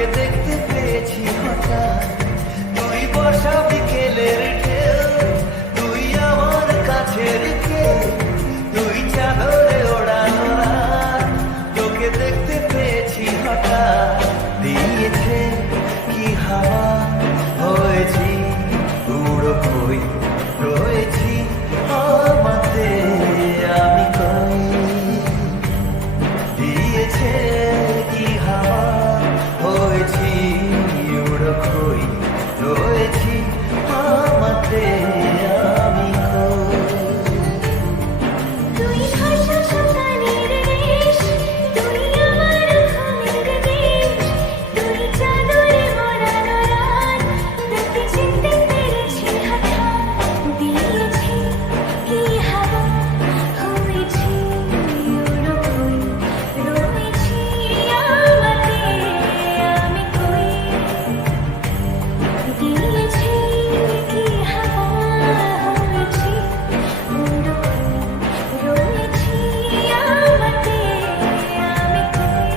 তোকে দেখতে পেয়েছি হঠাৎ, তুই বর্ষা বিকেলের ঢেউ, তুই আমার কাছের কেউ, তুই চাদরে ওড়ানো রাত, তোকে দেখতে পেয়েছি হঠাৎ, দিয়েছে কি হাওয়া, হয়েছি উড়ো কই, রয়েছি আমাতে আমি কই, দিয়েছে কি হাওয়া, হয়েছি উড়ো কই, রয়েছি আমাতে আমি কই। তুই ভাষা সকালের দেশ, তুই আমার ঘুমের দেশ, তুই চাদরে মোড়ানো রাত, তোকে চিনতে পেরেছি হঠাৎ, দিয়েছি কি হাওয়া, হয়েছি উড়ো কই, রয়েছি আমাতে আমি কই, দিয়েছি কি হাওয়া, হয়েছি উড়ো কই, রয়েছি আমাতে আমি কই।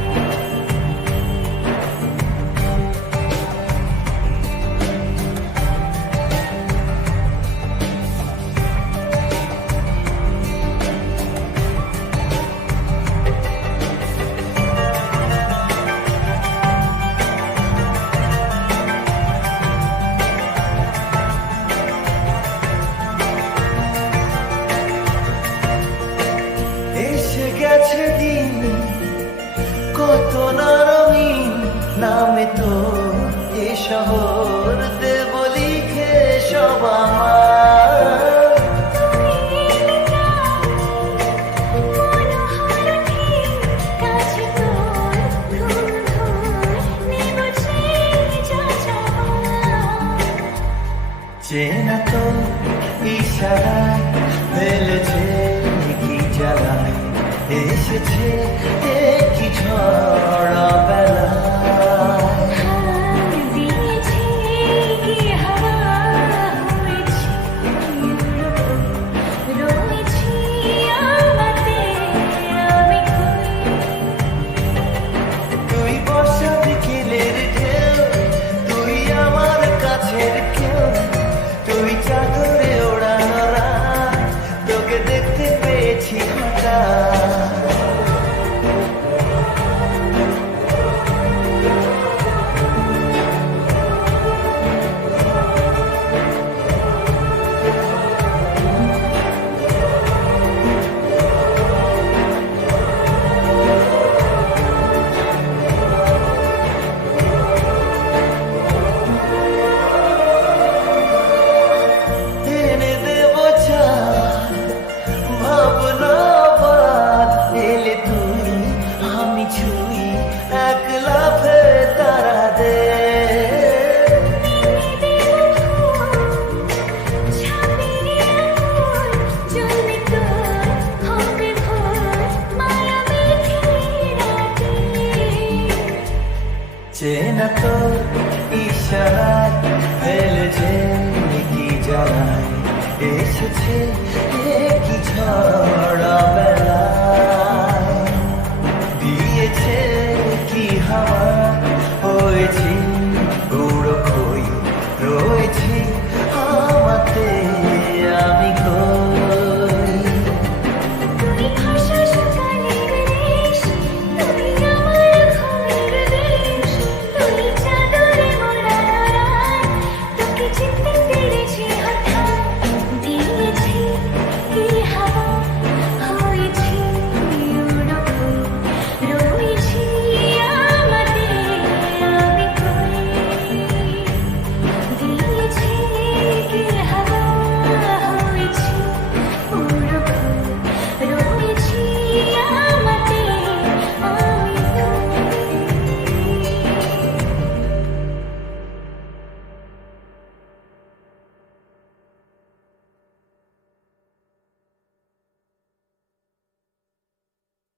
এসে গেছে দিন কত না রঙিন, নামে তো এ শহর দেব লিখে সব আমার। চেনা তো ইশারায় ফেলেছে কি জ্বালায়, এসেছে কি ঝড়া বেলায়, দিয়েছি কি হাওয়া, হয়েছি উড়ো কই, রয়েছি আমাতে আমি কই। তুই বর্ষা বিকেলের ঢেউ, তুই আমার কাছের কেউ, তুই চাদরে ওড়ানো রাত, তোকে দেখতে পেয়েছি হঠাৎ। এনে দেব চাঁদ, ভাবনা বাদ, এলে তুই আমি ছুঁই, এক লাফে তারা দে। চেনা তো ইশারায় ফেলেছে কি জ্বালায়, এসেছে কি ঝড়া বেলায়, দিয়েছে কি হাওয়া,